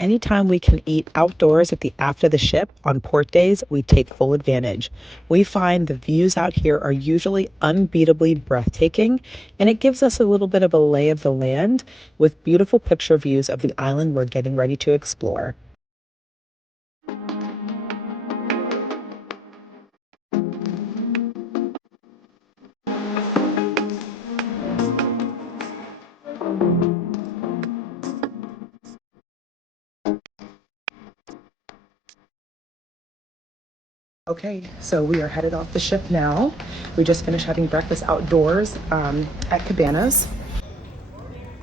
Anytime we can eat outdoors at the aft of the ship on port days, we take full advantage. We find the views out here are usually unbeatably breathtaking, and it gives us a little bit of a lay of the land with beautiful picture views of the island we're getting ready to explore. Okay, so we are headed off the ship now. We just finished having breakfast outdoors at Cabanas.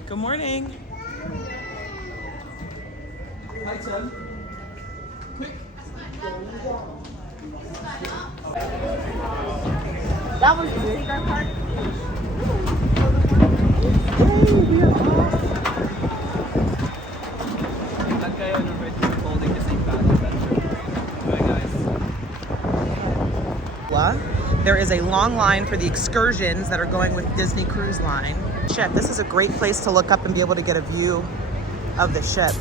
Good morning. Hi, Tim. Quick. That was the secret part. Hey, we are off. Holding the same path adventure. Bye, guys. There is a long line for the excursions that are going with Disney Cruise Line. Ship. This is a great place to look up and be able to get a view of the ship.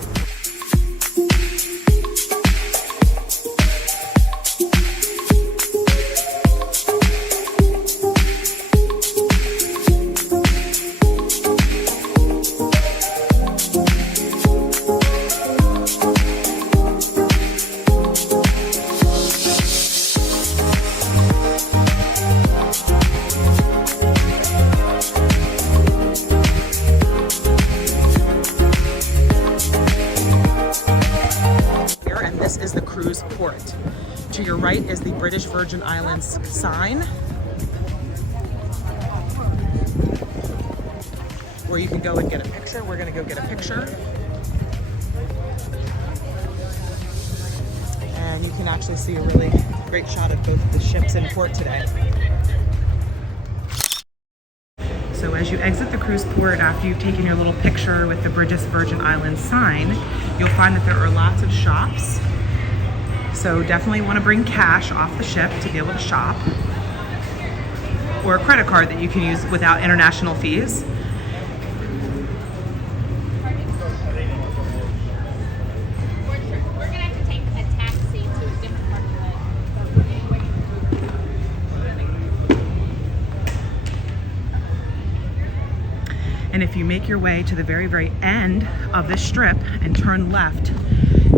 This is the cruise port. To your right is the British Virgin Islands sign, where you can go and get a picture. We're gonna go get a picture. And you can actually see a really great shot of both the ships in port today. So as you exit the cruise port, after you've taken your little picture with the British Virgin Islands sign, you'll find that there are lots of shops. So definitely want to bring cash off the ship to be able to shop, or a credit card that you can use without international fees. We're gonna have to take a taxi to a different part of the. And if you make your way to the very, very end of this strip and turn left,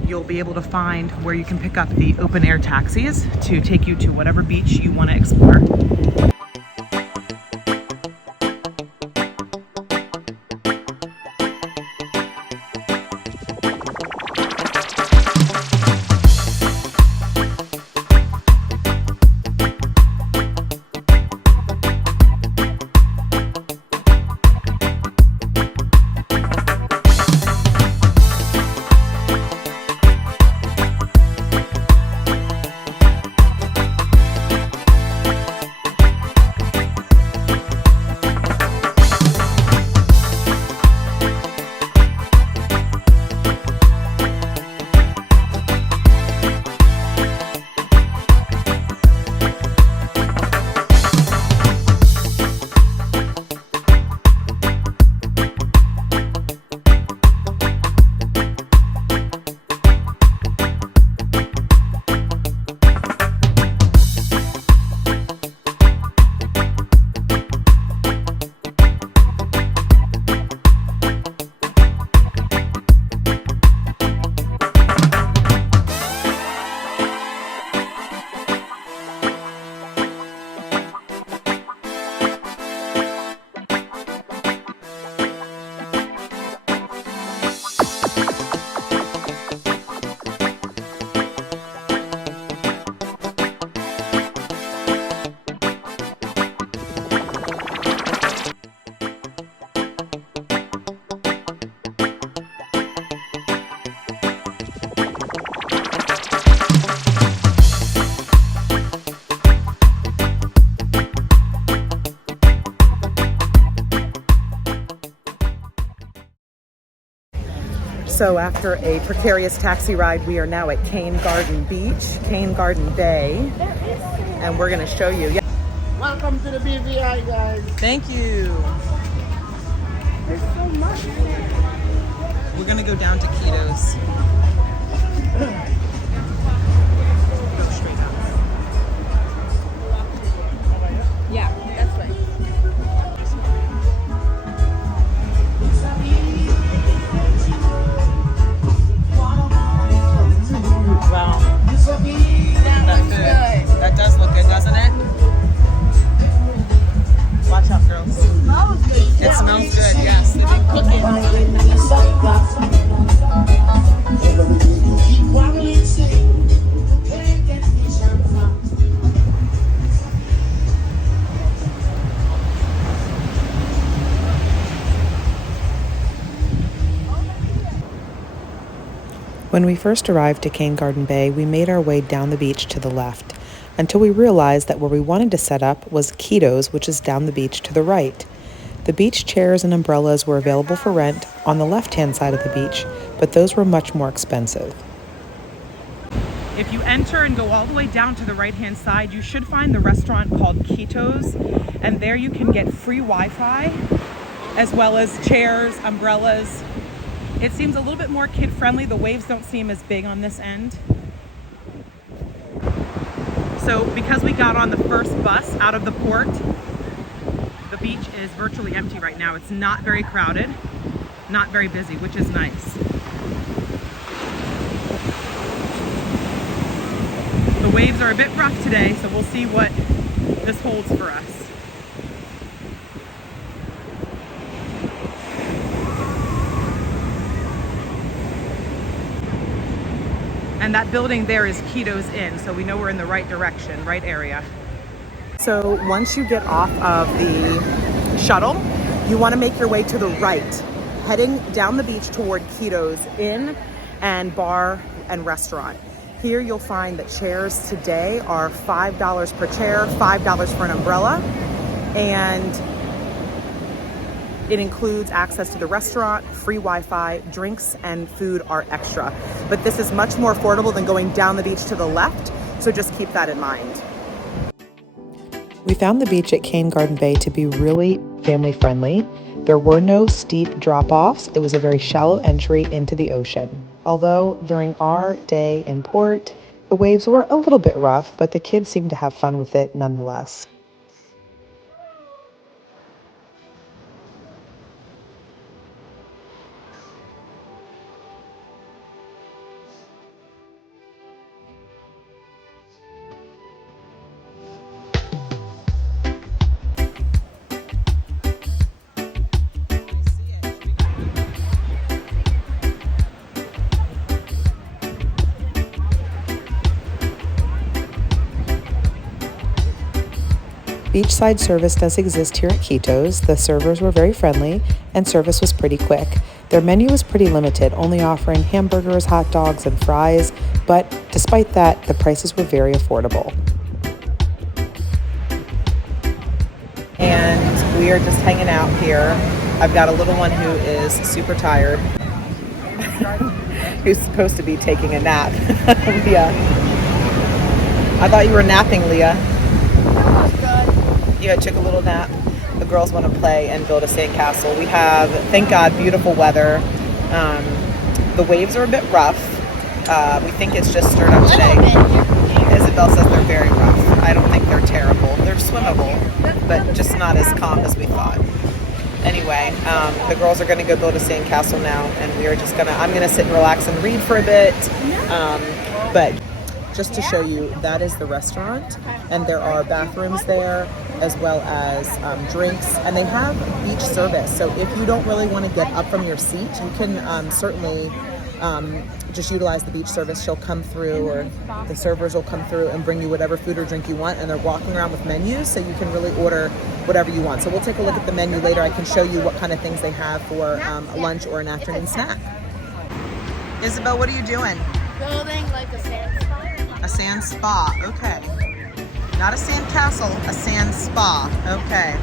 you'll be able to find where you can pick up the open air taxis to take you to whatever beach you want to explore. So after a precarious taxi ride, we are now at Cane Garden Beach, Cane Garden Bay, and we're gonna show you. Welcome to the BVI, guys. Thank you. There's so much. We're gonna go down to Quito's. Go straight up. Yeah, that's right. Wow. That looks good. That does look good, doesn't it? Watch out, girls. It smells good. It smells good, yes. They've been cooking. When we first arrived to Cane Garden Bay, we made our way down the beach to the left until we realized that where we wanted to set up was Quito's, which is down the beach to the right. The beach chairs and umbrellas were available for rent on the left-hand side of the beach, but those were much more expensive. If you enter and go all the way down to the right-hand side, you should find the restaurant called Quito's, and there you can get free Wi-Fi, as well as chairs, umbrellas. It seems a little bit more kid-friendly. The waves don't seem as big on this end. So because we got on the first bus out of the port, the beach is virtually empty right now. It's not very crowded, not very busy, which is nice. The waves are a bit rough today, so we'll see what this holds for us. And that building there is Quito's Inn, so we know we're in the right direction, right area. So once you get off of the shuttle, you want to make your way to the right, heading down the beach toward Quito's Inn and bar and restaurant. Here you'll find that chairs today are $5 per chair, $5 for an umbrella, and it includes access to the restaurant, free Wi-Fi, drinks and food are extra. But this is much more affordable than going down the beach to the left, so just keep that in mind. We found the beach at Cane Garden Bay to be really family friendly. There were no steep drop-offs. It was a very shallow entry into the ocean. Although during our day in port, the waves were a little bit rough, but the kids seemed to have fun with it nonetheless. Beachside service does exist here at Quito's. The servers were very friendly and service was pretty quick. Their menu was pretty limited, only offering hamburgers, hot dogs, and fries, but despite that, the prices were very affordable. And we are just hanging out here. I've got a little one who is super tired, who's supposed to be taking a nap. Leah. I thought you were napping, Leah. You took a little nap. The girls want to play and build a sandcastle. We have, thank God, beautiful weather. The waves are a bit rough. We think it's just stirred up today. Isabel says they're very rough. I don't think they're terrible. They're swimmable, but just not as calm as we thought. Anyway, the girls are going to go build a sandcastle now, and we are just I'm going to sit and relax and read for a bit. But just to show you, that is the restaurant, and there are bathrooms there as well as drinks, and they have beach service. So if you don't really want to get up from your seat, you can certainly just utilize the beach service. She'll come through, or the servers will come through and bring you whatever food or drink you want, and they're walking around with menus, so you can really order whatever you want. So we'll take a look at the menu later. I can show you what kind of things they have for a lunch or an afternoon snack. Isabel, what are you doing? Building like a sand spa. A sand spa, okay. Not a sand castle, a sand spa, okay.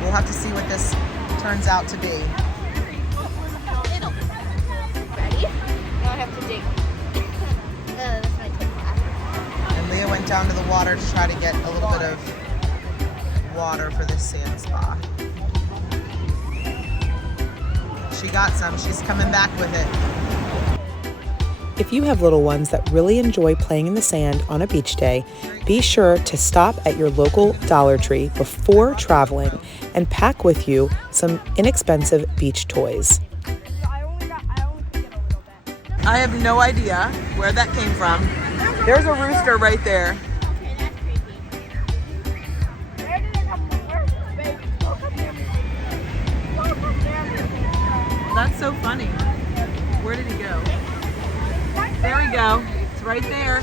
We'll have to see what this turns out to be. Ready? Now I have to dig. This might take that. And Leah went down to the water to try to get a little bit of water for this sand spa. She got some, she's coming back with it. If you have little ones that really enjoy playing in the sand on a beach day, be sure to stop at your local Dollar Tree before traveling and pack with you some inexpensive beach toys. I have no idea where that came from. There's a rooster right there. Okay, that's creepy. Where did it come from? Where's the baby? Look up there. Look up there. That's so funny. Where did he go? There we go. It's right there.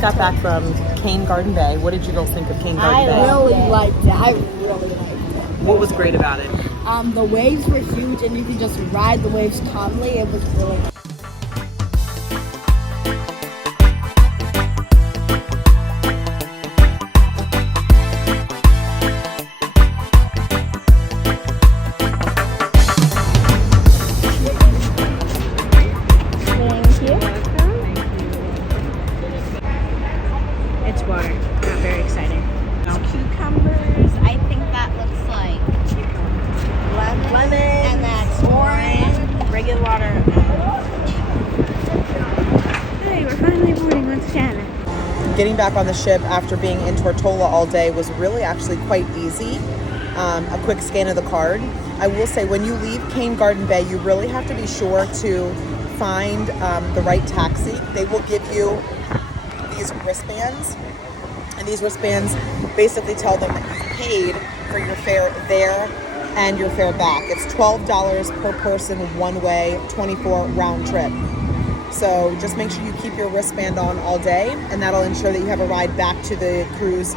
Got back from Cane Garden Bay. What did you girls think of Cane Garden Bay? really liked it. I really liked it. What was great about it? The waves were huge and you could just ride the waves calmly. It was really It's water. Not very exciting. Cucumbers. I think that looks like lemon. And that's orange. Regular water. Hey, we're finally boarding once again. Getting back on the ship after being in Tortola all day was really actually quite easy. A quick scan of the card. I will say when you leave Cane Garden Bay, you really have to be sure to find the right taxi. They will give you these wristbands, and these wristbands basically tell them that you paid for your fare there and your fare back. It's $12 per person one way, 24 round trip. So just make sure you keep your wristband on all day, and that'll ensure that you have a ride back to the cruise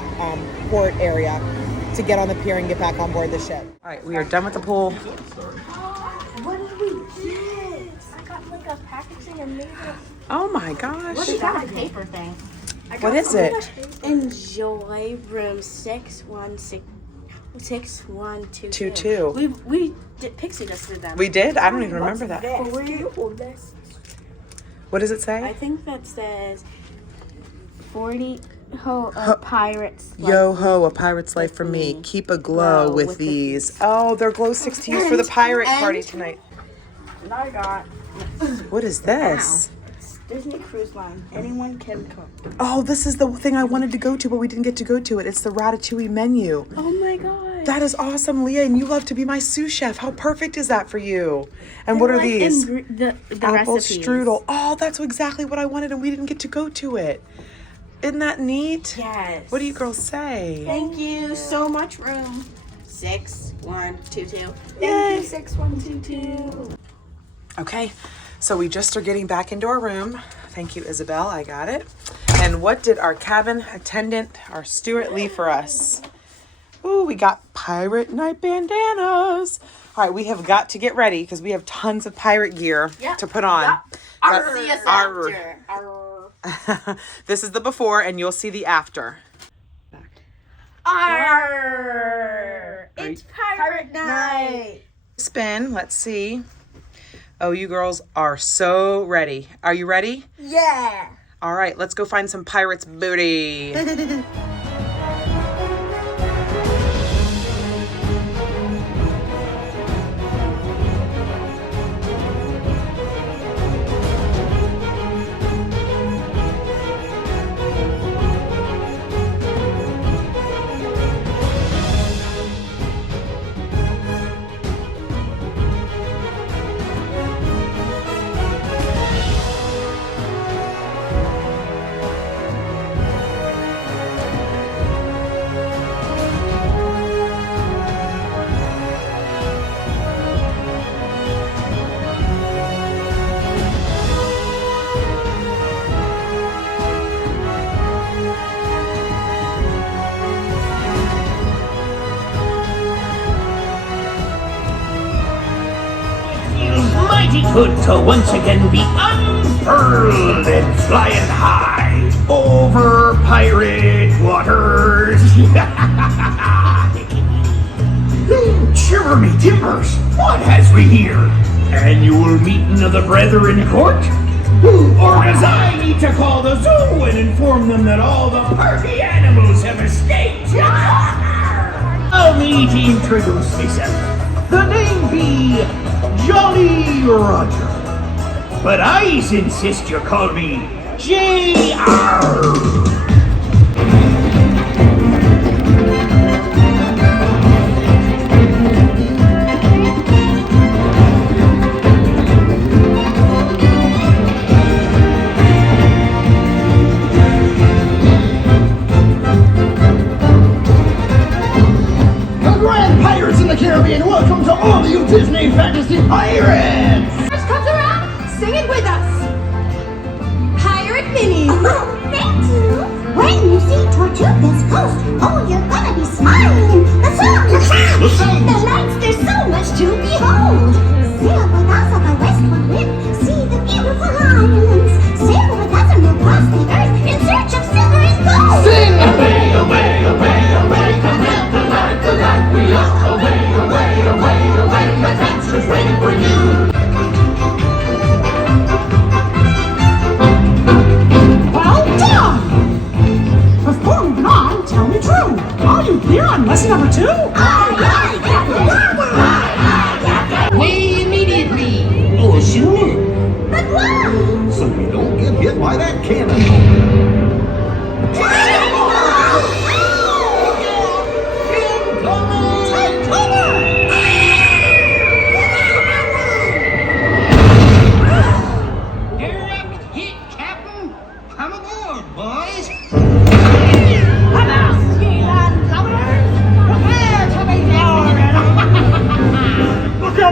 port area to get on the pier and get back on board the ship. All right, we are done with the pool. What did we get? I got like a packaging and made it. Oh my gosh. What is that? A paper thing. What is it? Enjoy room 6122. 22. We did Pixie just did that. We did? I don't even remember that. But where do you hold this? What does it I say? think that says 40 pirates. Yo ho, a pirate's life for me. Keep a glow with these. Oh, they're glow sticks to use for the pirate party tonight. And I got What is this? Disney Cruise Line. Anyone can cook. Oh, this is the thing I wanted to go to, but we didn't get to go to it. It's the Ratatouille menu. Oh my god. That is awesome, Leah, and you love to be my sous chef. How perfect is that for you? And what are these? The Apple recipes. strudel. Oh, that's exactly what I wanted, and we didn't get to go to it. Isn't that neat? Yes. What do you girls say? Thank you so much, room 6122. Yay. Thank you, 6122. Okay, so we just are getting back into our room. Thank you, Isabel. I got it. And what did our cabin attendant, our steward, leave for us? Ooh, we got pirate night bandanas. All right, we have got to get ready because we have tons of pirate gear to put on. See us after. This is the before, and you'll see the after. Arr! It's pirate night. Spin. Let's see. Oh, you girls are so ready. Are you ready? Yeah. All right, let's go find some pirates' booty. mighty good to once again be unfurled and flying high over pirate waters. Shiver me timbers, what has we here? Annual meeting of the Brethren Court? Or does I need to call the zoo and inform them that all the party animals have escaped? Allow me to introduce myself. The name be Jolly Roger. But I insist you call me J.R. Caribbean, welcome to all you Disney fantasy pirates! First comes around, sing it with us. Pirate Minnie. Oh, thank you. When you see Tortuga's coast, oh, you're gonna be smiling. The song, the lights, there's so much to behold. Sail with us on the westward wind, see the beautiful islands. Sail with us and we'll cross the earth in search of silver and gold. Sing! Away, away, away, away, the light we are. Away, away, away, away, adventure's waiting for you. Well done. Before moving on, tell me true. Are you clear on lesson number 2? We immediately, or sooner. But why? So we don't get hit by that cannonball.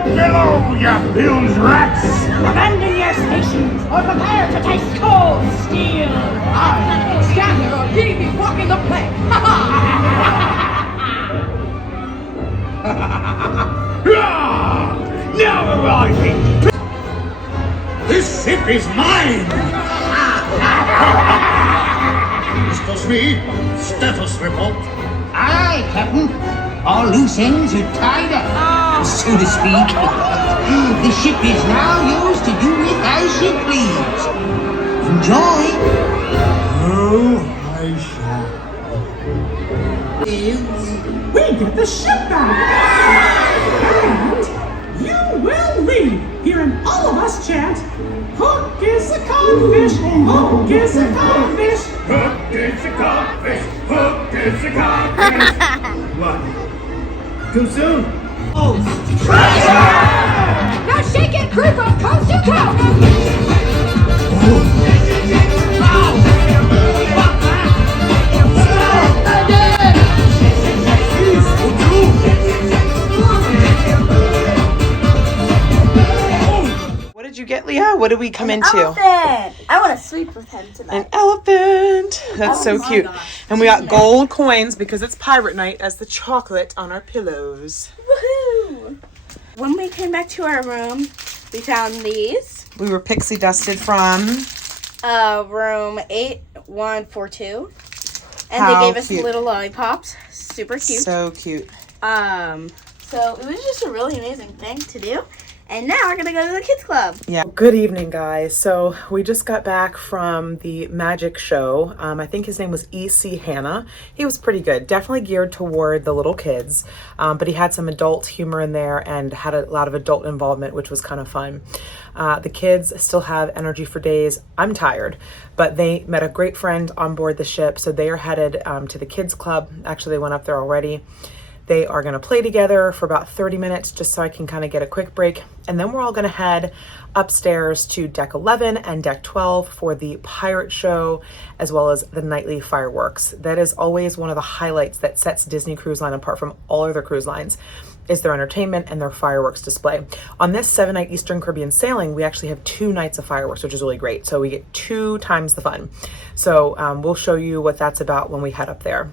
Below, you bilge rats! Abandon your stations or prepare to taste cold steel. I, Scatter or Davy, walking the plank. Now arriving! This ship is mine! Mr. Smee, status report. Aye, Captain. All loose ends are tied up, so to speak. The ship is now yours to do with as you please. Enjoy. Oh, I shall. We get the ship back. And you will leave hearing all of us chant, Hook is a codfish, Hook is a codfish. Hook is a codfish, Hook is a codfish. What? Too soon? Oh, Now shake it, crew from coast to coast. What did you get, Leah? What did we come into? Elephant. I want to sleep with him tonight. An elephant. That's Oh so my cute. gosh. And we got gold coins because it's pirate night as the chocolate on our pillows. Woohoo! When we came back to our room, we found these. We were pixie dusted from Room 8142. And How they gave us cute. little lollipops. Super cute. So cute. So it was just a really amazing thing to do. And now we're gonna go to the kids club. Yeah. Good evening, guys. So we just got back from the magic show. I think his name was E.C. Hanna. He was pretty good. Definitely geared toward the little kids, but he had some adult humor in there and had a lot of adult involvement, which was kind of fun. The kids still have energy for days. I'm tired, but they met a great friend on board the ship, so they are headed to the kids club. Actually, they went up there already. They are going to play together for about 30 minutes just so I can kind of get a quick break. And then we're all going to head upstairs to deck 11 and deck 12 for the pirate show, as well as the nightly fireworks. That is always one of the highlights that sets Disney Cruise Line apart from all other cruise lines, is their entertainment and their fireworks display. On this 7-night Eastern Caribbean sailing, we actually have 2 nights of fireworks, which is really great. So we get 2 times the fun. So we'll show you what that's about when we head up there.